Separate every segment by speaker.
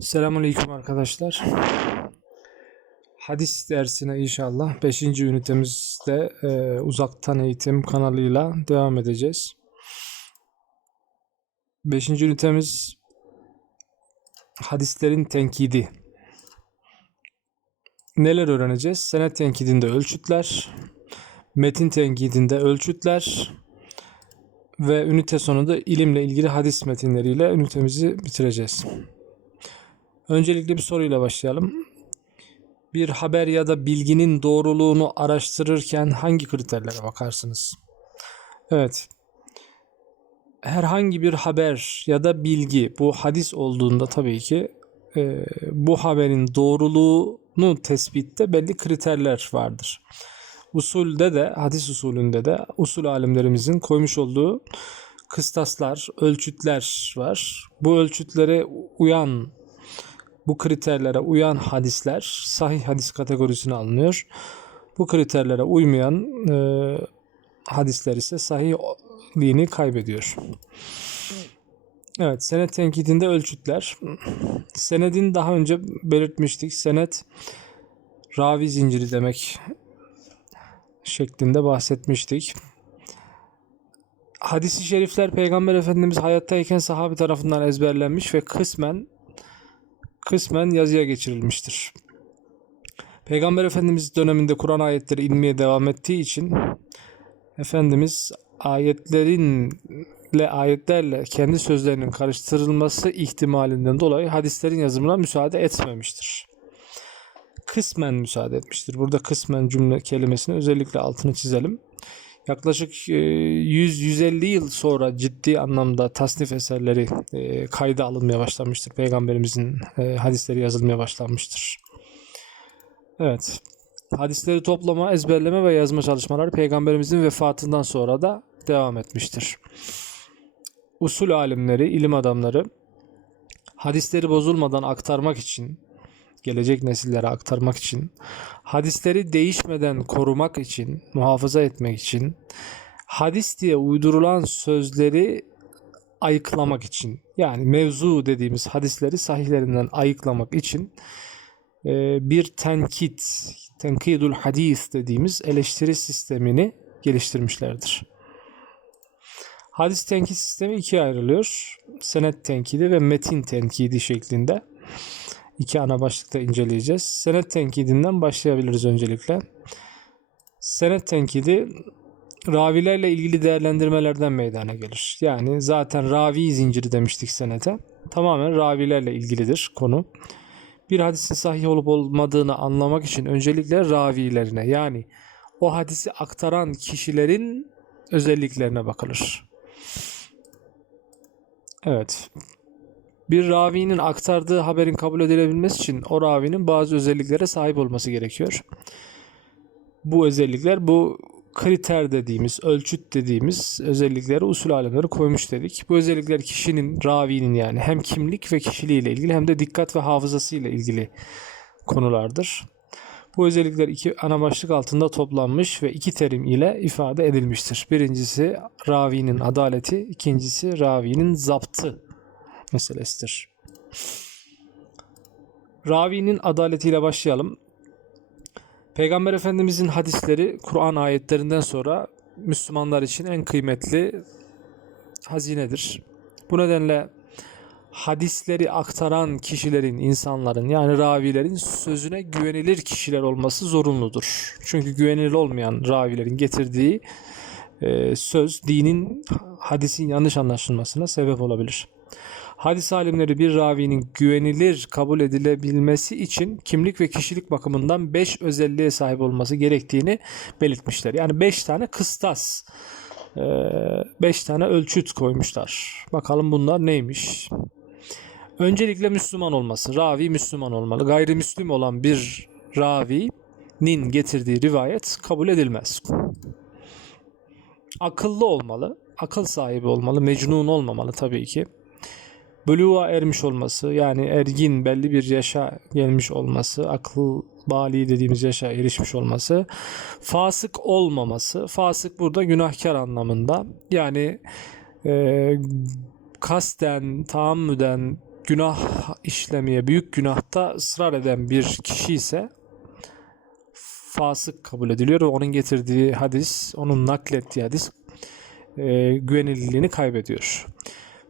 Speaker 1: Selamünaleyküm arkadaşlar. Hadis dersine inşallah 5. ünitemizde e, uzaktan eğitim kanalıyla devam edeceğiz. 5. ünitemiz hadislerin tenkidi. Neler öğreneceğiz? Senet tenkidinde ölçütler, metin tenkidinde ölçütler ve ünite sonunda ilimle ilgili hadis metinleriyle ünitemizi bitireceğiz. Öncelikle bir soruyla başlayalım. Bir haber ya da bilginin doğruluğunu araştırırken hangi kriterlere bakarsınız? Evet. Herhangi bir haber ya da bilgi bu hadis olduğunda tabii ki e, bu haberin doğruluğunu tespitte belli kriterler vardır. Usulde de hadis usulünde de usul alimlerimizin koymuş olduğu kıstaslar, ölçütler var. Bu ölçütlere uyan bu kriterlere uyan hadisler sahih hadis kategorisine alınıyor. Bu kriterlere uymayan e, hadisler ise sahihliğini kaybediyor. Evet, senet tenkidinde ölçütler. Senedin daha önce belirtmiştik. Senet ravi zinciri demek şeklinde bahsetmiştik. Hadis-i şerifler Peygamber Efendimiz hayattayken sahabe tarafından ezberlenmiş ve kısmen kısmen yazıya geçirilmiştir. Peygamber Efendimiz döneminde Kur'an ayetleri inmeye devam ettiği için Efendimiz ayetlerinle ayetlerle kendi sözlerinin karıştırılması ihtimalinden dolayı hadislerin yazımına müsaade etmemiştir. Kısmen müsaade etmiştir. Burada kısmen cümle kelimesini özellikle altını çizelim. Yaklaşık 100-150 yıl sonra ciddi anlamda tasnif eserleri e, kayda alınmaya başlamıştır. Peygamberimizin e, hadisleri yazılmaya başlanmıştır. Evet. Hadisleri toplama, ezberleme ve yazma çalışmaları Peygamberimizin vefatından sonra da devam etmiştir. Usul alimleri, ilim adamları hadisleri bozulmadan aktarmak için gelecek nesillere aktarmak için, hadisleri değişmeden korumak için, muhafaza etmek için, hadis diye uydurulan sözleri ayıklamak için, yani mevzu dediğimiz hadisleri sahihlerinden ayıklamak için e, bir tenkit, tenkidul hadis dediğimiz eleştiri sistemini geliştirmişlerdir. Hadis tenkit sistemi ikiye ayrılıyor. Senet tenkidi ve metin tenkidi şeklinde iki ana başlıkta inceleyeceğiz. Senet tenkidinden başlayabiliriz öncelikle. Senet tenkidi ravilerle ilgili değerlendirmelerden meydana gelir. Yani zaten ravi zinciri demiştik senete. Tamamen ravilerle ilgilidir konu. Bir hadisin sahih olup olmadığını anlamak için öncelikle ravilerine yani o hadisi aktaran kişilerin özelliklerine bakılır. Evet. Bir ravinin aktardığı haberin kabul edilebilmesi için o ravinin bazı özelliklere sahip olması gerekiyor. Bu özellikler bu kriter dediğimiz, ölçüt dediğimiz özellikleri usul alemleri koymuş dedik. Bu özellikler kişinin, ravinin yani hem kimlik ve kişiliğiyle ilgili hem de dikkat ve hafızasıyla ilgili konulardır. Bu özellikler iki ana başlık altında toplanmış ve iki terim ile ifade edilmiştir. Birincisi ravinin adaleti, ikincisi ravinin zaptı meselesidir. Ravinin adaletiyle başlayalım. Peygamber Efendimizin hadisleri Kur'an ayetlerinden sonra Müslümanlar için en kıymetli hazinedir. Bu nedenle hadisleri aktaran kişilerin, insanların yani ravilerin sözüne güvenilir kişiler olması zorunludur. Çünkü güvenilir olmayan ravilerin getirdiği e, söz dinin, hadisin yanlış anlaşılmasına sebep olabilir. Hadis alimleri bir ravinin güvenilir kabul edilebilmesi için kimlik ve kişilik bakımından 5 özelliğe sahip olması gerektiğini belirtmişler. Yani 5 tane kıstas, 5 tane ölçüt koymuşlar. Bakalım bunlar neymiş? Öncelikle Müslüman olması. Ravi Müslüman olmalı. Gayrimüslim olan bir ravinin getirdiği rivayet kabul edilmez. Akıllı olmalı. Akıl sahibi olmalı. Mecnun olmamalı tabii ki buluğa ermiş olması yani ergin belli bir yaşa gelmiş olması, akıl bali dediğimiz yaşa erişmiş olması, fasık olmaması, fasık burada günahkar anlamında yani e, kasten, taammüden günah işlemeye, büyük günahta ısrar eden bir kişi ise fasık kabul ediliyor ve onun getirdiği hadis, onun naklettiği hadis e, güvenilirliğini kaybediyor.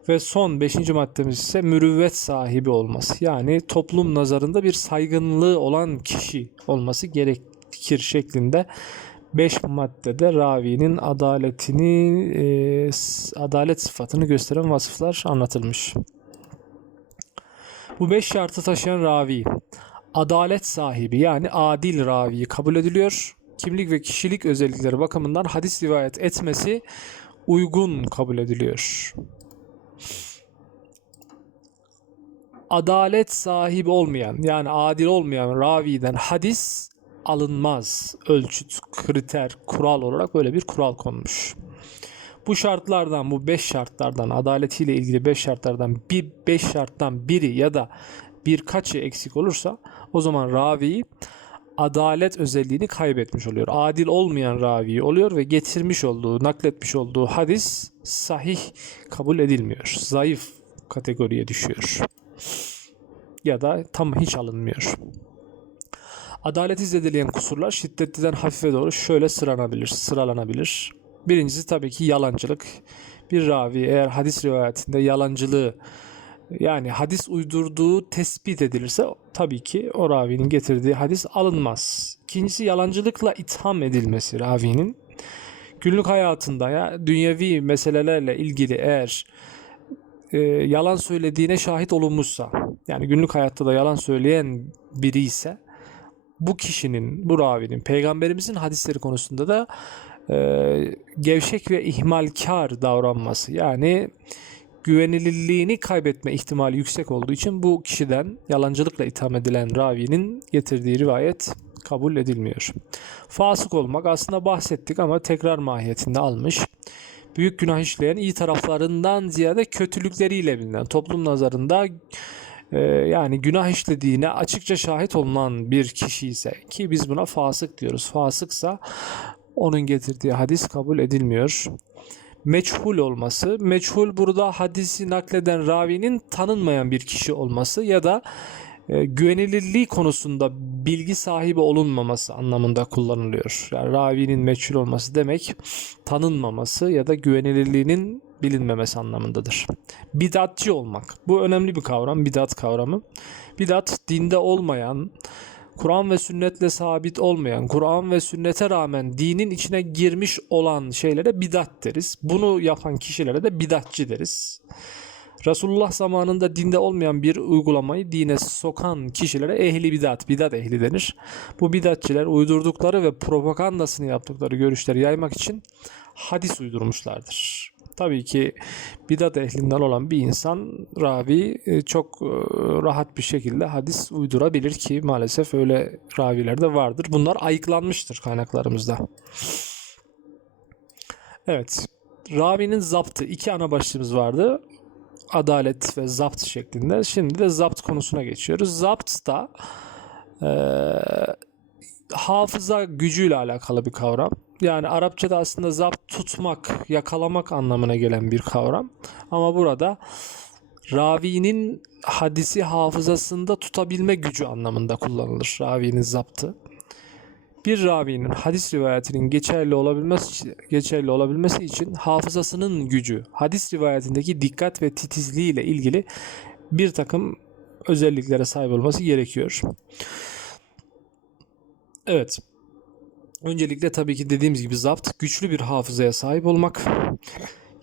Speaker 1: Ve son beşinci maddemiz ise mürüvvet sahibi olması. Yani toplum nazarında bir saygınlığı olan kişi olması gerekir şeklinde 5 maddede ravinin adaletini, e, adalet sıfatını gösteren vasıflar anlatılmış. Bu beş şartı taşıyan ravi, adalet sahibi yani adil ravi kabul ediliyor. Kimlik ve kişilik özellikleri bakımından hadis rivayet etmesi uygun kabul ediliyor. Adalet sahibi olmayan yani adil olmayan raviden hadis alınmaz. Ölçüt, kriter, kural olarak böyle bir kural konmuş. Bu şartlardan, bu beş şartlardan, adaletiyle ilgili beş şartlardan bir beş şarttan biri ya da birkaçı eksik olursa o zaman ravi adalet özelliğini kaybetmiş oluyor. Adil olmayan ravi oluyor ve getirmiş olduğu, nakletmiş olduğu hadis sahih kabul edilmiyor. Zayıf kategoriye düşüyor. Ya da tam hiç alınmıyor. Adaleti zedeleyen kusurlar şiddetliden hafife doğru şöyle sıranabilir, sıralanabilir. Birincisi tabii ki yalancılık. Bir ravi eğer hadis rivayetinde yalancılığı yani hadis uydurduğu tespit edilirse tabii ki o ravinin getirdiği hadis alınmaz. İkincisi yalancılıkla itham edilmesi ravinin. Günlük hayatında ya dünyevi meselelerle ilgili eğer e, yalan söylediğine şahit olunmuşsa yani günlük hayatta da yalan söyleyen biri ise bu kişinin, bu ravinin, peygamberimizin hadisleri konusunda da e, gevşek ve ihmalkar davranması yani güvenilirliğini kaybetme ihtimali yüksek olduğu için bu kişiden yalancılıkla itham edilen ravinin getirdiği rivayet kabul edilmiyor. Fasık olmak aslında bahsettik ama tekrar mahiyetinde almış. Büyük günah işleyen iyi taraflarından ziyade kötülükleriyle bilinen toplum nazarında e, yani günah işlediğine açıkça şahit olunan bir kişi ise ki biz buna fasık diyoruz. Fasıksa onun getirdiği hadis kabul edilmiyor. Meçhul olması. Meçhul burada hadisi nakleden ravinin tanınmayan bir kişi olması ya da e, güvenilirliği konusunda bilgi sahibi olunmaması anlamında kullanılıyor. Yani ravinin meçhul olması demek tanınmaması ya da güvenilirliğinin bilinmemesi anlamındadır. Bidatçı olmak. Bu önemli bir kavram, bidat kavramı. Bidat dinde olmayan, Kur'an ve sünnetle sabit olmayan, Kur'an ve sünnete rağmen dinin içine girmiş olan şeylere bidat deriz. Bunu yapan kişilere de bidatçı deriz. Resulullah zamanında dinde olmayan bir uygulamayı dine sokan kişilere ehli bidat, bidat ehli denir. Bu bidatçiler uydurdukları ve propagandasını yaptıkları görüşleri yaymak için hadis uydurmuşlardır. Tabii ki bidat ehlinden olan bir insan ravi e, çok e, rahat bir şekilde hadis uydurabilir ki maalesef öyle raviler de vardır. Bunlar ayıklanmıştır kaynaklarımızda. Evet. Ravinin zaptı. iki ana başlığımız vardı. Adalet ve zapt şeklinde. Şimdi de zapt konusuna geçiyoruz. Zapt da e, hafıza gücüyle alakalı bir kavram. Yani Arapçada aslında zapt tutmak, yakalamak anlamına gelen bir kavram. Ama burada ravinin hadisi hafızasında tutabilme gücü anlamında kullanılır. Ravinin zaptı. Bir ravinin hadis rivayetinin geçerli olabilmesi geçerli olabilmesi için hafızasının gücü, hadis rivayetindeki dikkat ve titizliği ile ilgili bir takım özelliklere sahip olması gerekiyor. Evet. Öncelikle tabii ki dediğimiz gibi zapt, güçlü bir hafızaya sahip olmak,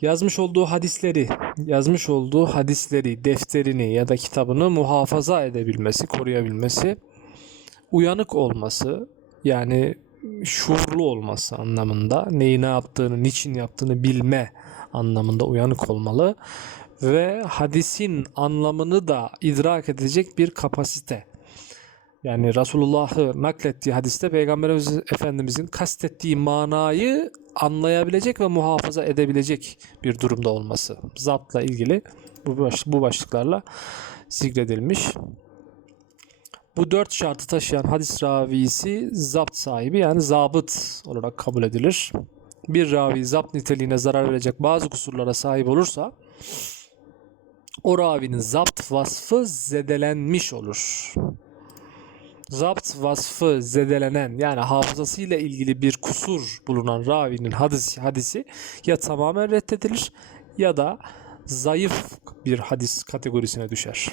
Speaker 1: yazmış olduğu hadisleri, yazmış olduğu hadisleri, defterini ya da kitabını muhafaza edebilmesi, koruyabilmesi, uyanık olması, yani şuurlu olması anlamında, neyi ne yaptığını, niçin yaptığını bilme anlamında uyanık olmalı ve hadisin anlamını da idrak edecek bir kapasite. Yani Resulullah'ı naklettiği hadiste Peygamberimiz Efendimizin kastettiği manayı anlayabilecek ve muhafaza edebilecek bir durumda olması. Zaptla ilgili bu, baş, bu başlıklarla zikredilmiş. Bu dört şartı taşıyan hadis ravisi zapt sahibi yani zabıt olarak kabul edilir. Bir ravi zapt niteliğine zarar verecek bazı kusurlara sahip olursa o ravinin zapt vasfı zedelenmiş olur. Zapt vasfı zedelenen yani hafızasıyla ilgili bir kusur bulunan ravinin hadisi, hadisi ya tamamen reddedilir ya da zayıf bir hadis kategorisine düşer.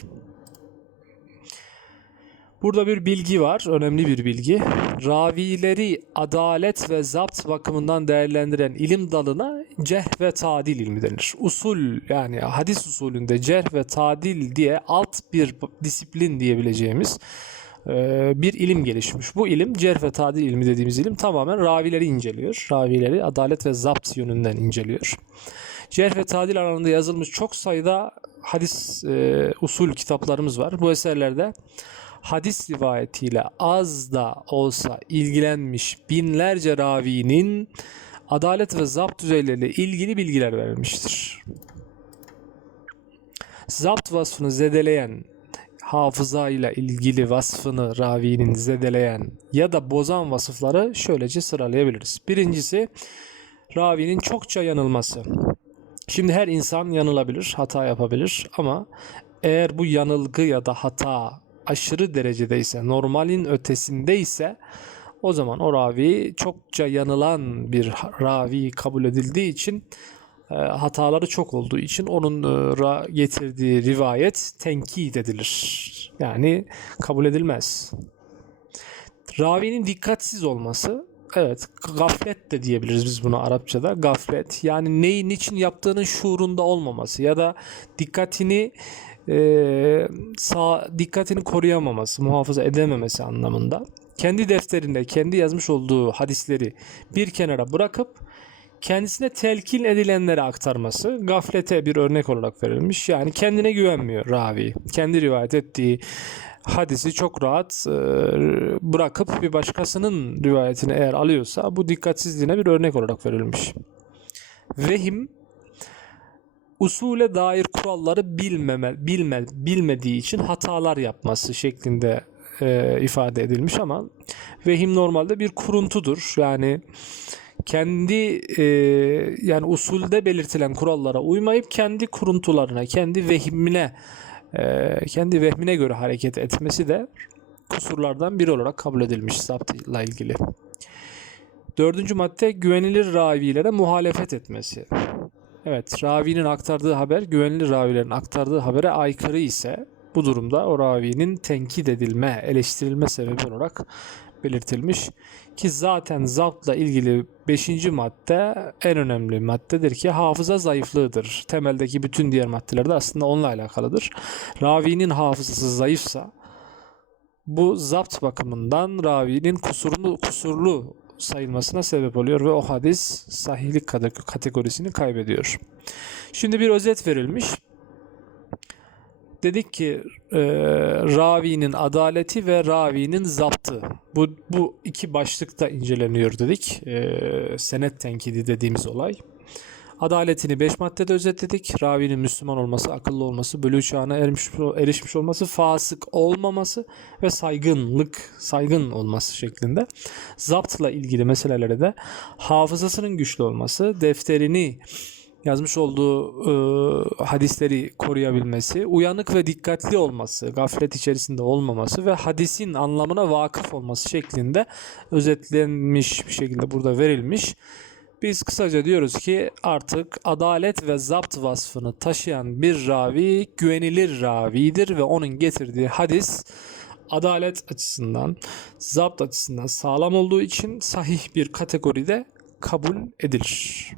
Speaker 1: Burada bir bilgi var, önemli bir bilgi. Ravileri adalet ve zapt bakımından değerlendiren ilim dalına cerh ve tadil ilmi denir. Usul yani hadis usulünde cerh ve tadil diye alt bir disiplin diyebileceğimiz bir ilim gelişmiş. Bu ilim cerh tadil ilmi dediğimiz ilim tamamen ravileri inceliyor. Ravileri adalet ve zapt yönünden inceliyor. Cerh ve tadil alanında yazılmış çok sayıda hadis e, usul kitaplarımız var. Bu eserlerde hadis rivayetiyle az da olsa ilgilenmiş binlerce ravinin adalet ve zapt düzeyleriyle ilgili bilgiler verilmiştir. Zapt vasfını zedeleyen, hafıza ile ilgili vasfını ravinin zedeleyen ya da bozan vasıfları şöylece sıralayabiliriz. Birincisi ravinin çokça yanılması. Şimdi her insan yanılabilir, hata yapabilir ama eğer bu yanılgı ya da hata aşırı derecedeyse, normalin ötesindeyse o zaman o ravi çokça yanılan bir ravi kabul edildiği için hataları çok olduğu için onun getirdiği rivayet tenkit edilir. Yani kabul edilmez. Ravinin dikkatsiz olması Evet, gaflet de diyebiliriz biz buna Arapçada. Gaflet yani neyi niçin yaptığının şuurunda olmaması ya da dikkatini e, sağ dikkatini koruyamaması, muhafaza edememesi anlamında. Kendi defterinde kendi yazmış olduğu hadisleri bir kenara bırakıp kendisine telkin edilenlere aktarması gaflete bir örnek olarak verilmiş. Yani kendine güvenmiyor ravi. Kendi rivayet ettiği hadisi çok rahat e, bırakıp bir başkasının rivayetini eğer alıyorsa bu dikkatsizliğine bir örnek olarak verilmiş. Vehim usule dair kuralları bilmeme, bilme, bilmediği için hatalar yapması şeklinde e, ifade edilmiş ama vehim normalde bir kuruntudur. Yani kendi e, yani usulde belirtilen kurallara uymayıp kendi kuruntularına, kendi vehimine, e, kendi vehmine göre hareket etmesi de kusurlardan biri olarak kabul edilmiş zaptla ilgili. Dördüncü madde güvenilir ravilere muhalefet etmesi. Evet, ravinin aktardığı haber güvenilir ravilerin aktardığı habere aykırı ise bu durumda o ravinin tenkit edilme, eleştirilme sebebi olarak belirtilmiş. Ki zaten zaptla ilgili 5. madde en önemli maddedir ki hafıza zayıflığıdır. Temeldeki bütün diğer maddeler de aslında onunla alakalıdır. Ravinin hafızası zayıfsa bu zapt bakımından ravinin kusurlu, kusurlu sayılmasına sebep oluyor ve o hadis sahihlik kategorisini kaybediyor. Şimdi bir özet verilmiş. Dedik ki e, ravinin adaleti ve ravinin zaptı. Bu, bu iki başlıkta inceleniyor dedik. E, senet tenkidi dediğimiz olay. Adaletini 5 maddede özetledik. Ravinin Müslüman olması, akıllı olması, bölü çağına ermiş, erişmiş olması, fasık olmaması ve saygınlık, saygın olması şeklinde. Zaptla ilgili meselelere de hafızasının güçlü olması, defterini yazmış olduğu e, hadisleri koruyabilmesi, uyanık ve dikkatli olması, gaflet içerisinde olmaması ve hadisin anlamına vakıf olması şeklinde özetlenmiş bir şekilde burada verilmiş. Biz kısaca diyoruz ki artık adalet ve zapt vasfını taşıyan bir ravi güvenilir ravidir ve onun getirdiği hadis adalet açısından, zapt açısından sağlam olduğu için sahih bir kategoride kabul edilir.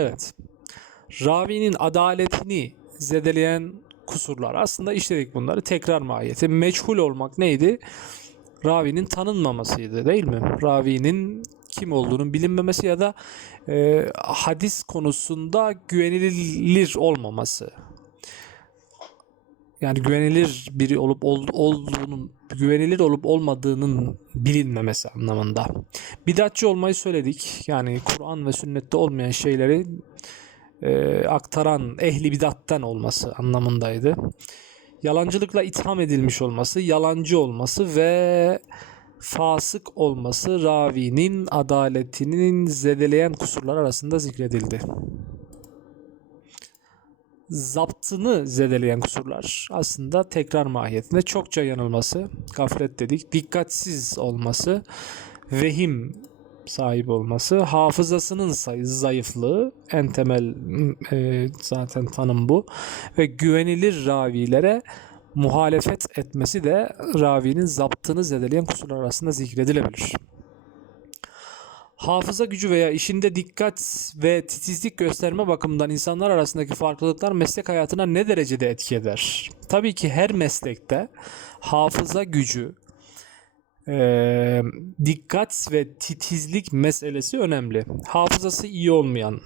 Speaker 1: Evet. Ravinin adaletini zedeleyen kusurlar. Aslında işledik bunları. Tekrar mahiyeti. Meçhul olmak neydi? ravinin tanınmamasıydı değil mi? Ravinin kim olduğunun bilinmemesi ya da e, hadis konusunda güvenilir olmaması. Yani güvenilir biri olup ol, olduğunun güvenilir olup olmadığının bilinmemesi anlamında. Bidatçı olmayı söyledik. Yani Kur'an ve sünnette olmayan şeyleri e, aktaran ehli bidattan olması anlamındaydı yalancılıkla itham edilmiş olması, yalancı olması ve fasık olması ravinin adaletinin zedeleyen kusurlar arasında zikredildi. Zaptını zedeleyen kusurlar aslında tekrar mahiyetinde çokça yanılması, gaflet dedik, dikkatsiz olması, vehim sahibi olması, hafızasının sayı zayıflığı en temel e, zaten tanım bu ve güvenilir ravilere muhalefet etmesi de ravinin zaptını zedeleyen kusurlar arasında zikredilebilir. Hafıza gücü veya işinde dikkat ve titizlik gösterme bakımından insanlar arasındaki farklılıklar meslek hayatına ne derecede etki eder? Tabii ki her meslekte hafıza gücü, eee, dikkat ve titizlik meselesi önemli. Hafızası iyi olmayan,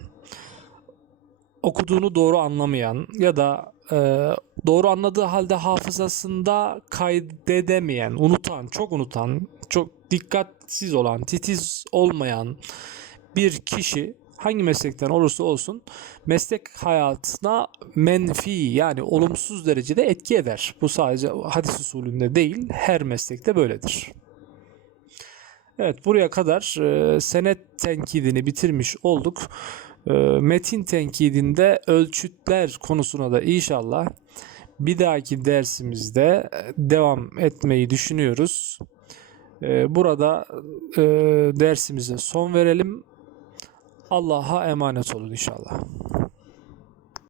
Speaker 1: okuduğunu doğru anlamayan ya da eee, doğru anladığı halde hafızasında kaydedemeyen, unutan, çok unutan, çok dikkatsiz olan, titiz olmayan bir kişi hangi meslekten olursa olsun meslek hayatına menfi yani olumsuz derecede etki eder. Bu sadece hadis usulünde değil, her meslekte böyledir. Evet, buraya kadar e, senet tenkidini bitirmiş olduk. E, metin tenkidinde ölçütler konusuna da inşallah bir dahaki dersimizde e, devam etmeyi düşünüyoruz. E, burada e, dersimize son verelim. Allah'a emanet olun inşallah.